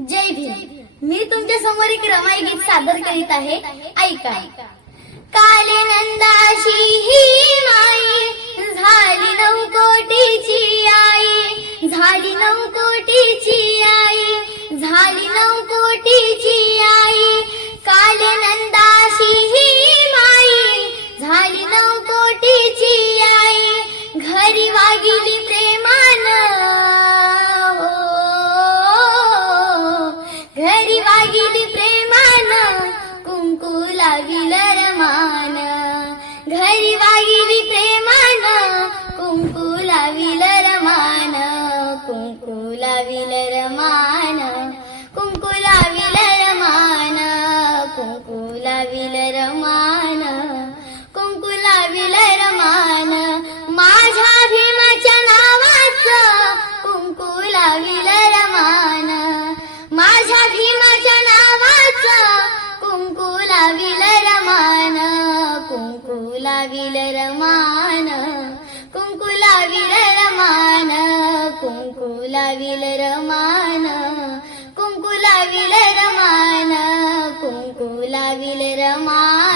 जय भीम. मी तुमच्या समोर एक रमाई गीत सादर करीत आहे. ऐका. काले नंदाशी ही माई झाली 9 कोटीची आई, झाली 9 कोटीची आई, झाली 9 कोटीची आई. काले नंदाशी ही माई झाली 9 कोटीची आई. घरी वागिली प्रेमानं, घरी वागिली प्रेमानं, कुंकू लाविल रमान. घरी वागिली प्रेमानं, कुंकू लाविल रमान. कुंकू लाविल रमान, कुंकू लाविल रमान. कुंकू लाविल रमान, कुंकू लाविल रमान. माझ्या भीमाच्या नावाचं कुंकू लाविल रमान. माझ्या भीमाच्या नावाचं कुंकू लाविल रमान. कुंकू लाविल रमान, कुंकू लाविल रमान. कुंकू लाविल रमान, कुंकू लाविल रमान. कुंकू लाविल रमान.